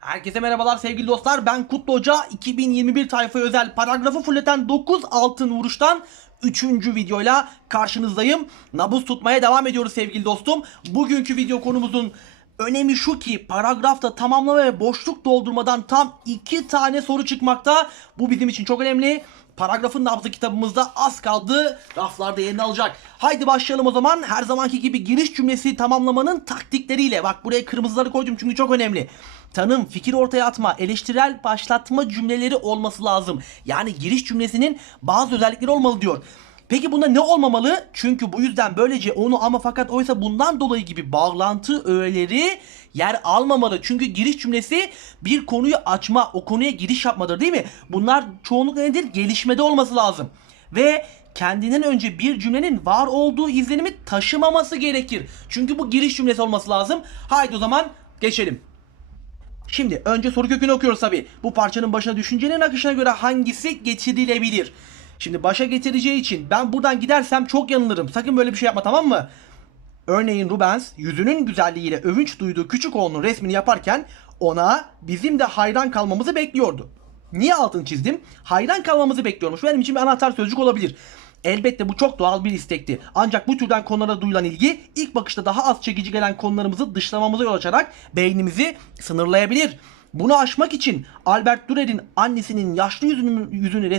Herkese merhabalar sevgili dostlar. Ben Kutlu Hoca. 2021 tayfa özel paragrafı fulleten 9 altın vuruştan 3. videoyla karşınızdayım. Nabız tutmaya devam ediyoruz sevgili dostum. Bugünkü video konumuzun önemi şu ki paragrafta tamamlama ve boşluk doldurmadan tam 2 tane soru çıkmakta. Bu bizim için çok önemli. Paragrafın nabzı kitabımızda az kaldı. Raflarda yerini alacak. Haydi başlayalım o zaman. Her zamanki gibi giriş cümlesi tamamlamanın taktikleriyle. Bak buraya kırmızıları koydum çünkü çok önemli. Tanım, fikir ortaya atma, eleştirel başlatma cümleleri olması lazım. Yani giriş cümlesinin bazı özellikleri olmalı diyor. Peki bunda ne olmamalı? Çünkü bu yüzden böylece onu ama fakat oysa bundan dolayı gibi bağlantı öğeleri yer almamalı. Çünkü giriş cümlesi bir konuyu açma, o konuya giriş yapmadır değil mi? Bunlar çoğunlukla nedir? Gelişmede olması lazım. Ve kendinden önce bir cümlenin var olduğu izlenimi taşımaması gerekir. Çünkü bu giriş cümlesi olması lazım. Haydi o zaman geçelim. Şimdi önce soru kökünü okuyoruz tabi. Bu parçanın başına düşüncenin akışına göre hangisi getirilebilir? Şimdi başa getireceği için ben buradan gidersem çok yanılırım. Sakın böyle bir şey yapma tamam mı? Örneğin Rubens yüzünün güzelliğiyle övünç duyduğu küçük oğlunun resmini yaparken ona bizim de hayran kalmamızı bekliyordu. Niye altını çizdim? Hayran kalmamızı bekliyormuş. Benim için bir anahtar sözcük olabilir. Elbette bu çok doğal bir istekti. Ancak bu türden konulara duyulan ilgi ilk bakışta daha az çekici gelen konularımızı dışlamamıza yol açarak beynimizi sınırlayabilir. Bunu aşmak için Albert Dürer'in annesinin yaşlı yüzünü, yüzünü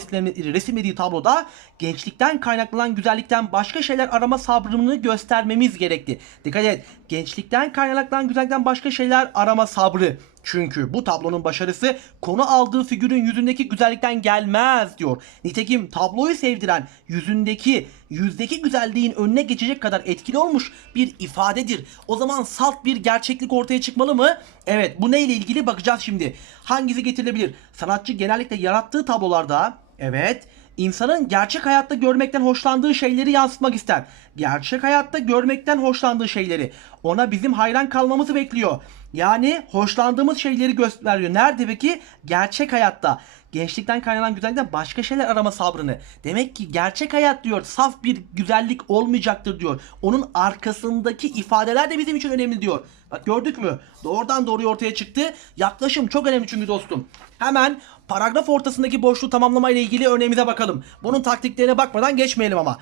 resimlediği, tabloda gençlikten kaynaklanan güzellikten başka şeyler arama sabrını göstermemiz gerekti. Dikkat et. Gençlikten kaynaklanan güzellikten başka şeyler arama sabrı. Çünkü bu tablonun başarısı konu aldığı figürün yüzündeki güzellikten gelmez diyor. Nitekim tabloyu sevdiren yüzündeki yüzdeki güzelliğin önüne geçecek kadar etkili olmuş bir ifadedir. O zaman salt bir gerçeklik ortaya çıkmalı mı? Evet bu neyle ilgili bakacağız şimdi. Hangisi getirilebilir? Sanatçı genellikle yarattığı tablolarda evet insanın gerçek hayatta görmekten hoşlandığı şeyleri yansıtmak ister. Gerçek hayatta görmekten hoşlandığı şeyleri. Ona bizim hayran kalmamızı bekliyor. Yani hoşlandığımız şeyleri gösteriyor. Nerede peki? Gerçek hayatta. Gençlikten kaynaklanan güzellikten başka şeyler arama sabrını. Demek ki gerçek hayat diyor saf bir güzellik olmayacaktır diyor. Onun arkasındaki ifadeler de bizim için önemli diyor. Bak gördük mü? Doğrudan doğruya ortaya çıktı. Yaklaşım çok önemli çünkü dostum. Hemen paragraf ortasındaki boşluğu tamamlama ilgili örneğimize bakalım. Bunun taktiklerine bakmadan geçmeyelim ama.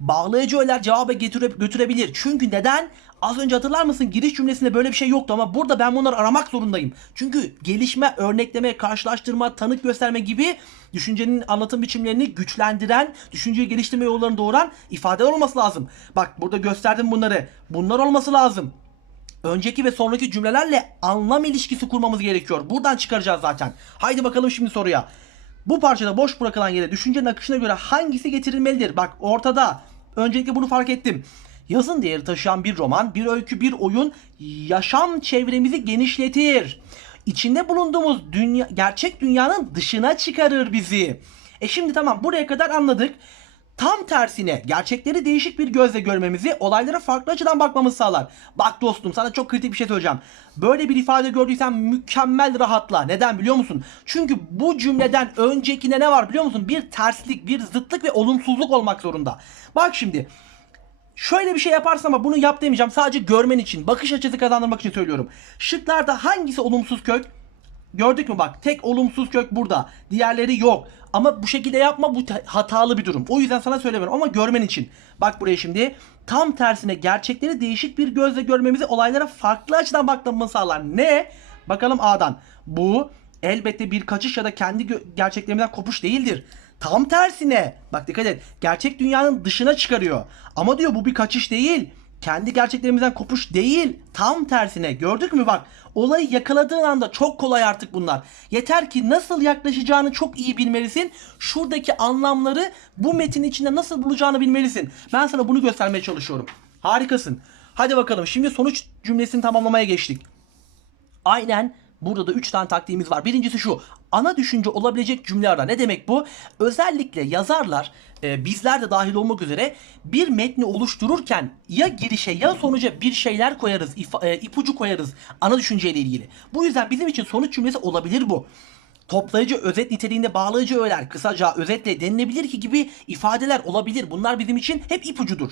Bağlayıcı öğeler cevaba getire, götürebilir. Çünkü neden? Az önce hatırlar mısın giriş cümlesinde böyle bir şey yoktu ama burada ben bunları aramak zorundayım. Çünkü gelişme, örnekleme, karşılaştırma, tanık gösterme gibi düşüncenin anlatım biçimlerini güçlendiren, düşünceyi geliştirme yollarını doğuran ifadeler olması lazım. Bak burada gösterdim bunları. Bunlar olması lazım. Önceki ve sonraki cümlelerle anlam ilişkisi kurmamız gerekiyor. Buradan çıkaracağız zaten. Haydi bakalım şimdi soruya. Bu parçada boş bırakılan yere düşüncenin akışına göre hangisi getirilmelidir? Bak ortada. Öncelikle bunu fark ettim. Yazın değeri taşıyan bir roman, bir öykü, bir oyun yaşam çevremizi genişletir. İçinde bulunduğumuz dünya, gerçek dünyanın dışına çıkarır bizi. E şimdi tamam buraya kadar anladık. Tam tersine gerçekleri değişik bir gözle görmemizi, olaylara farklı açıdan bakmamızı sağlar. Bak dostum sana çok kritik bir şey söyleyeceğim. Böyle bir ifade gördüysen mükemmel rahatla. Neden biliyor musun? Çünkü bu cümleden öncekine ne var biliyor musun? Bir terslik, bir zıtlık ve olumsuzluk olmak zorunda. Bak şimdi Şöyle bir şey yaparsam ama bunu yap demeyeceğim. Sadece görmen için, bakış açısı kazandırmak için söylüyorum. Şıklarda hangisi olumsuz kök? Gördük mü bak tek olumsuz kök burada. Diğerleri yok. Ama bu şekilde yapma bu hatalı bir durum. O yüzden sana söylemiyorum ama görmen için. Bak buraya şimdi. Tam tersine gerçekleri değişik bir gözle görmemizi olaylara farklı açıdan bakmamızı sağlar. Ne? Bakalım A'dan. Bu elbette bir kaçış ya da kendi gerçeklerimizden kopuş değildir. Tam tersine. Bak dikkat et. Gerçek dünyanın dışına çıkarıyor. Ama diyor bu bir kaçış değil. Kendi gerçeklerimizden kopuş değil. Tam tersine. Gördük mü bak. Olayı yakaladığın anda çok kolay artık bunlar. Yeter ki nasıl yaklaşacağını çok iyi bilmelisin. Şuradaki anlamları bu metin içinde nasıl bulacağını bilmelisin. Ben sana bunu göstermeye çalışıyorum. Harikasın. Hadi bakalım şimdi sonuç cümlesini tamamlamaya geçtik. Aynen burada da 3 tane taktiğimiz var. Birincisi şu. Ana düşünce olabilecek cümle. Ne demek bu? Özellikle yazarlar e, bizler de dahil olmak üzere bir metni oluştururken ya girişe ya sonuca bir şeyler koyarız, ifa- e, ipucu koyarız ana düşünceyle ilgili. Bu yüzden bizim için sonuç cümlesi olabilir bu. Toplayıcı özet niteliğinde bağlayıcı öğeler, kısaca özetle denilebilir ki gibi ifadeler olabilir. Bunlar bizim için hep ipucudur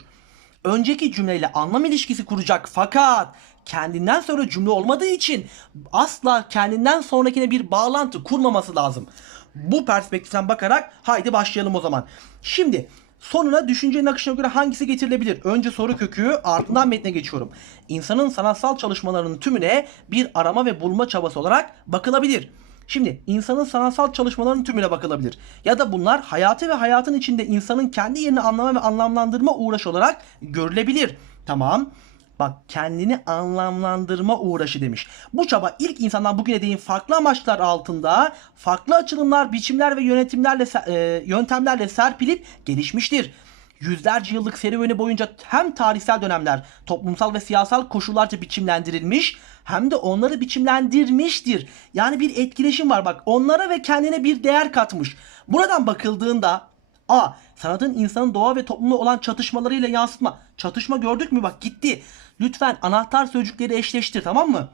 önceki cümleyle anlam ilişkisi kuracak fakat kendinden sonra cümle olmadığı için asla kendinden sonrakine bir bağlantı kurmaması lazım. Bu perspektiften bakarak haydi başlayalım o zaman. Şimdi sonuna düşüncenin akışına göre hangisi getirilebilir? Önce soru kökü ardından metne geçiyorum. İnsanın sanatsal çalışmalarının tümüne bir arama ve bulma çabası olarak bakılabilir. Şimdi insanın sanatsal çalışmalarının tümüne bakılabilir. Ya da bunlar hayatı ve hayatın içinde insanın kendi yerini anlama ve anlamlandırma uğraşı olarak görülebilir. Tamam. Bak kendini anlamlandırma uğraşı demiş. Bu çaba ilk insandan bugüne değin farklı amaçlar altında farklı açılımlar, biçimler ve yönetimlerle e, yöntemlerle serpilip gelişmiştir. Yüzlerce yıllık serüveni boyunca hem tarihsel dönemler, toplumsal ve siyasal koşullarca biçimlendirilmiş hem de onları biçimlendirmiştir. Yani bir etkileşim var bak onlara ve kendine bir değer katmış. Buradan bakıldığında A. Sanatın insanın doğa ve toplumla olan çatışmalarıyla yansıtma. Çatışma gördük mü bak gitti. Lütfen anahtar sözcükleri eşleştir tamam mı?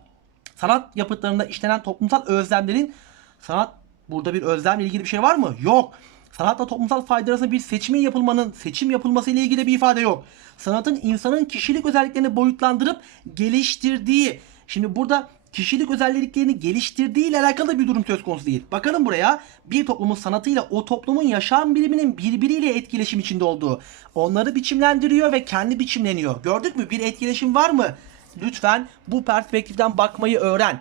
Sanat yapıtlarında işlenen toplumsal özlemlerin sanat burada bir özlemle ilgili bir şey var mı? Yok. Sanatla toplumsal fayda arasında bir seçimin yapılmanın seçim yapılması ile ilgili bir ifade yok. Sanatın insanın kişilik özelliklerini boyutlandırıp geliştirdiği. Şimdi burada kişilik özelliklerini geliştirdiği ile alakalı bir durum söz konusu değil. Bakalım buraya bir toplumun sanatıyla o toplumun yaşam biriminin birbiriyle etkileşim içinde olduğu. Onları biçimlendiriyor ve kendi biçimleniyor. Gördük mü? Bir etkileşim var mı? Lütfen bu perspektiften bakmayı öğren.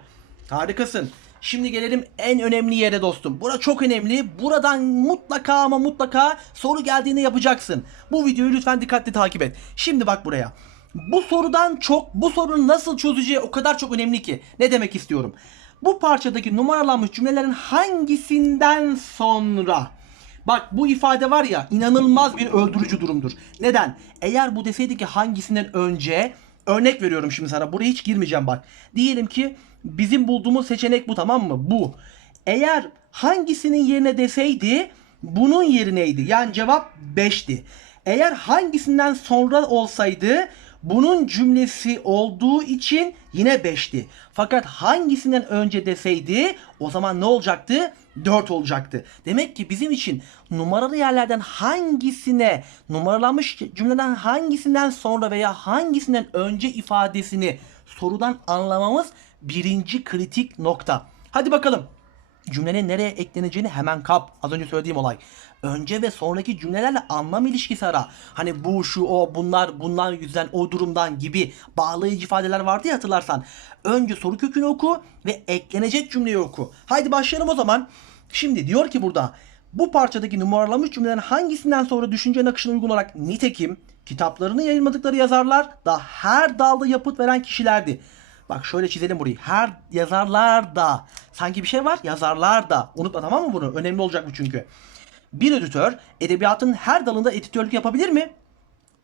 Harikasın. Şimdi gelelim en önemli yere dostum. Bura çok önemli. Buradan mutlaka ama mutlaka soru geldiğinde yapacaksın. Bu videoyu lütfen dikkatli takip et. Şimdi bak buraya. Bu sorudan çok bu sorunun nasıl çözeceği o kadar çok önemli ki. Ne demek istiyorum? Bu parçadaki numaralanmış cümlelerin hangisinden sonra Bak bu ifade var ya inanılmaz bir öldürücü durumdur. Neden? Eğer bu deseydi ki hangisinden önce örnek veriyorum şimdi sana buraya hiç girmeyeceğim bak. Diyelim ki bizim bulduğumuz seçenek bu tamam mı? Bu. Eğer hangisinin yerine deseydi bunun yerineydi. Yani cevap 5'ti. Eğer hangisinden sonra olsaydı bunun cümlesi olduğu için yine 5'ti. Fakat hangisinden önce deseydi o zaman ne olacaktı? 4 olacaktı. Demek ki bizim için numaralı yerlerden hangisine, numaralanmış cümleden hangisinden sonra veya hangisinden önce ifadesini sorudan anlamamız birinci kritik nokta. Hadi bakalım. Cümlenin nereye ekleneceğini hemen kap. Az önce söylediğim olay. Önce ve sonraki cümlelerle anlam ilişkisi ara. Hani bu, şu, o, bunlar, bunlar yüzden, o durumdan gibi bağlayıcı ifadeler vardı ya hatırlarsan. Önce soru kökünü oku ve eklenecek cümleyi oku. Haydi başlayalım o zaman. Şimdi diyor ki burada bu parçadaki numaralanmış cümlelerin hangisinden sonra düşüncenin akışına uygun olarak nitekim kitaplarını yayınladıkları yazarlar da her dalda yapıt veren kişilerdi. Bak şöyle çizelim burayı. Her yazarlar da. Sanki bir şey var. Yazarlar da. Unutma tamam mı bunu? Önemli olacak bu çünkü. Bir editör edebiyatın her dalında editörlük yapabilir mi?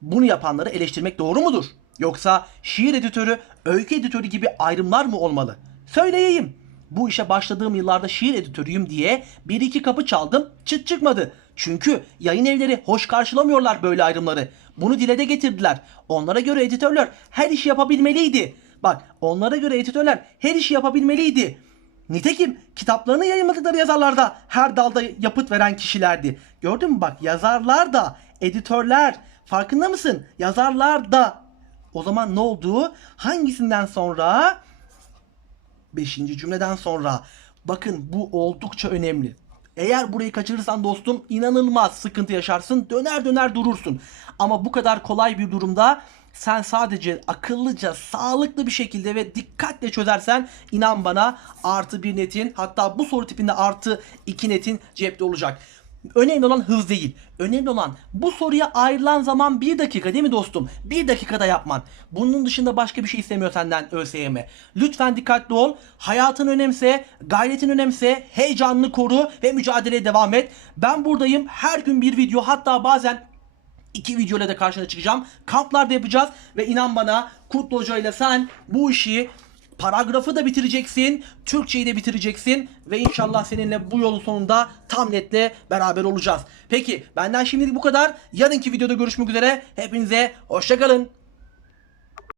Bunu yapanları eleştirmek doğru mudur? Yoksa şiir editörü, öykü editörü gibi ayrımlar mı olmalı? Söyleyeyim. Bu işe başladığım yıllarda şiir editörüyüm diye bir iki kapı çaldım, çıt çıkmadı. Çünkü yayın evleri hoş karşılamıyorlar böyle ayrımları. Bunu dile de getirdiler. Onlara göre editörler her işi yapabilmeliydi. Bak onlara göre editörler her işi yapabilmeliydi. Nitekim kitaplarını yayınladıkları yazarlar da her dalda yapıt veren kişilerdi. Gördün mü bak yazarlar da editörler farkında mısın? Yazarlar da. O zaman ne oldu? Hangisinden sonra? Beşinci cümleden sonra. Bakın bu oldukça önemli. Eğer burayı kaçırırsan dostum inanılmaz sıkıntı yaşarsın. Döner döner durursun. Ama bu kadar kolay bir durumda sen sadece akıllıca, sağlıklı bir şekilde ve dikkatle çözersen inan bana artı bir netin hatta bu soru tipinde artı iki netin cepte olacak. Önemli olan hız değil. Önemli olan bu soruya ayrılan zaman bir dakika değil mi dostum? Bir dakikada yapman. Bunun dışında başka bir şey istemiyor senden ÖSYM. Lütfen dikkatli ol. Hayatın önemse, gayretin önemse, heyecanını koru ve mücadeleye devam et. Ben buradayım. Her gün bir video hatta bazen iki videoyla da karşına çıkacağım. Kamplarda yapacağız ve inan bana Kutlu Hoca ile sen bu işi paragrafı da bitireceksin, Türkçeyi de bitireceksin ve inşallah seninle bu yolun sonunda tam netle beraber olacağız. Peki benden şimdilik bu kadar. Yarınki videoda görüşmek üzere. Hepinize hoşçakalın.